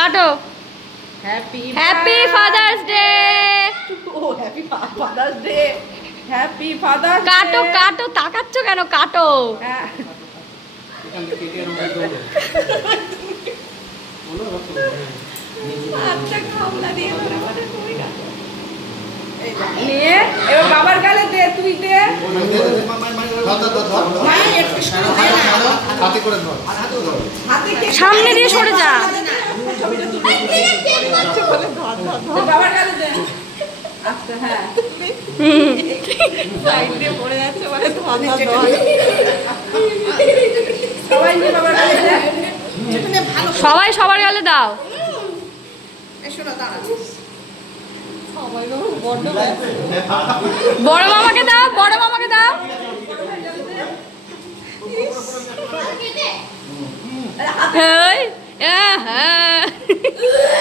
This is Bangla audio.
কাটো। Happy happy father's day. ও happy father's day. Happy father's day. কাটো কাটো, তাকাচ্ছ কেন? কাটো। আচ্ছা খাওলা দিয়ে নিয়ে এবার বাবার গালে দে, তুই দে। সামনে দিয়ে সরে যা। বাবার গালে দে। আচ্ছা হ্যাঁ সাইড দিয়ে পড়ে যাচ্ছে মানে সবাই নিয়ে বাবার গালে দে। সবাই সবার গালে দাও। বড় মামাকে দাও, বড় মামাকে দাও। হ্যাঁ